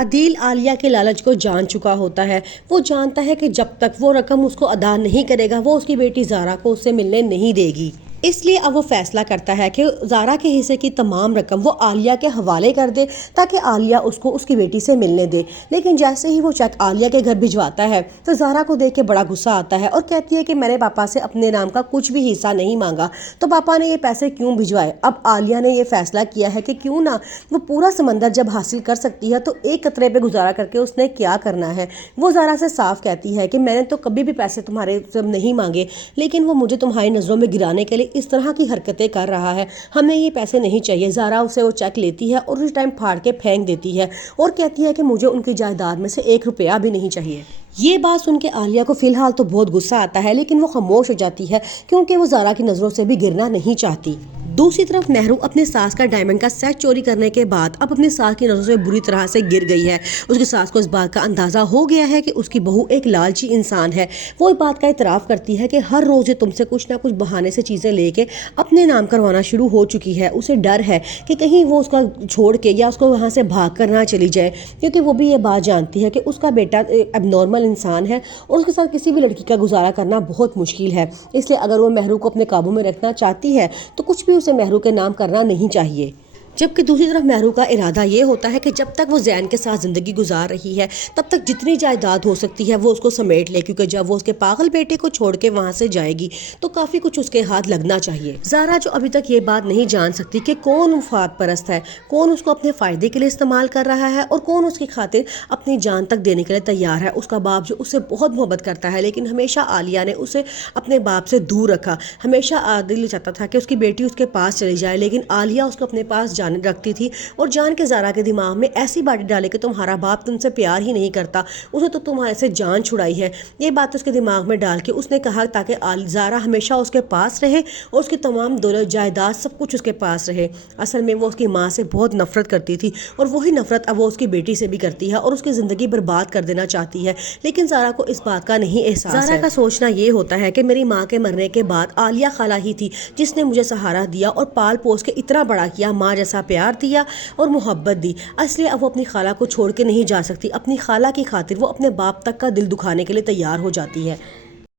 عدیل عالیہ کے لالچ کو جان چکا ہوتا ہے۔ وہ جانتا ہے کہ جب تک وہ رقم اس کو ادا نہیں کرے گا وہ اس کی بیٹی زارا کو اس سے ملنے نہیں دے گی۔ اس لیے اب وہ فیصلہ کرتا ہے کہ زارا کے حصے کی تمام رقم وہ عالیہ کے حوالے کر دے تاکہ عالیہ اس کو اس کی بیٹی سے ملنے دے۔ لیکن جیسے ہی وہ چیک عالیہ کے گھر بھجواتا ہے تو زارا کو دیکھ کے بڑا غصہ آتا ہے اور کہتی ہے کہ میں نے پاپا سے اپنے نام کا کچھ بھی حصہ نہیں مانگا تو پاپا نے یہ پیسے کیوں بھجوائے۔ اب عالیہ نے یہ فیصلہ کیا ہے کہ کیوں نہ وہ پورا سمندر جب حاصل کر سکتی ہے تو ایک قطرے پہ گزارا کر کے اس نے کیا کرنا ہے۔ وہ زارا سے صاف کہتی ہے کہ میں نے تو کبھی بھی پیسے تمہارے سے نہیں مانگے، لیکن وہ مجھے تمہاری نظروں میں گرانے کے لیے اس طرح کی حرکتیں کر رہا ہے، ہمیں یہ پیسے نہیں چاہیے۔ زارا اسے وہ چیک لیتی ہے اور اس ٹائم پھاڑ کے پھینک دیتی ہے اور کہتی ہے کہ مجھے ان کی جائیداد میں سے 1 روپیہ بھی نہیں چاہیے۔ یہ بات سن کے عالیہ کو فی الحال تو بہت غصہ آتا ہے، لیکن وہ خاموش ہو جاتی ہے کیونکہ وہ زارا کی نظروں سے بھی گرنا نہیں چاہتی۔ دوسری طرف نہرو اپنے ساس کا ڈائمنڈ کا سیٹ چوری کرنے کے بعد اب اپنی ساس کی نظروں سے بری طرح سے گر گئی ہے۔ اس کی ساس کو اس بات کا اندازہ ہو گیا ہے کہ اس کی بہو ایک لالچی انسان ہے۔ وہ اس بات کا اعتراف کرتی ہے کہ ہر روز یہ تم سے کچھ نہ کچھ بہانے سے چیزیں لے کے اپنے نام کروانا شروع ہو چکی ہے۔ اسے ڈر ہے کہ کہیں وہ اس کا چھوڑ کے یا اس کو وہاں سے بھاگ کر نہ چلی جائے، کیونکہ وہ بھی یہ بات جانتی ہے کہ اس کا بیٹا اب نارمل انسان ہے اور اس کے ساتھ کسی بھی لڑکی کا گزارا کرنا بہت مشکل ہے۔ اس لیے اگر وہ مہرو کو اپنے قابو میں رکھنا چاہتی ہے تو کچھ بھی اسے مہرو کے نام کرنا نہیں چاہیے۔ جبکہ دوسری طرف مہرو کا ارادہ یہ ہوتا ہے کہ جب تک وہ زین کے ساتھ زندگی گزار رہی ہے تب تک جتنی جائیداد ہو سکتی ہے وہ اس کو سمیٹ لے، کیونکہ جب وہ اس کے پاگل بیٹے کو چھوڑ کے وہاں سے جائے گی تو کافی کچھ اس کے ہاتھ لگنا چاہیے۔ زارا جو ابھی تک یہ بات نہیں جان سکتی کہ کون مفاد پرست ہے، کون اس کو اپنے فائدے کے لیے استعمال کر رہا ہے اور کون اس کی خاطر اپنی جان تک دینے کے لیے تیار ہے۔ اس کا باپ جو اس سے بہت محبت کرتا ہے، لیکن ہمیشہ عالیہ نے اسے اپنے باپ سے دور رکھا۔ ہمیشہ عادل چاہتا تھا کہ اس کی بیٹی اس کے پاس چلی جائے، لیکن عالیہ اس کو اپنے پاس جانے رکھتی تھی اور جان کے زارا کے دماغ میں ایسی باتیں ڈالے کہ تمہارا باپ تم سے پیار ہی نہیں کرتا، اسے تو تمہارے سے جان چھڑائی ہے۔ یہ بات اس کے دماغ میں ڈال کے اس نے کہا تاکہ زارا ہمیشہ اس کے پاس رہے اور اس کی تمام دولت جائیداد سب کچھ اس کے پاس رہے۔ اصل میں وہ اس کی ماں سے بہت نفرت کرتی تھی اور وہی نفرت اب وہ اس کی بیٹی سے بھی کرتی ہے اور اس کی زندگی برباد کر دینا چاہتی ہے، لیکن زارا کو اس بات کا نہیں احساس ہے۔ زارا کا سوچنا یہ ہوتا ہے کہ میری ماں کے مرنے کے بعد عالیہ خالہ ہی تھی جس نے مجھے سہارا دیا اور پال پوس کے اتنا بڑا کیا، ماں جیسا پیار دیا اور محبت دی۔ اس لیے اب وہ اپنی خالہ کو چھوڑ کے نہیں جا سکتی۔ اپنی خالہ کی خاطر وہ اپنے باپ تک کا دل دکھانے کے لیے تیار ہو جاتی ہے۔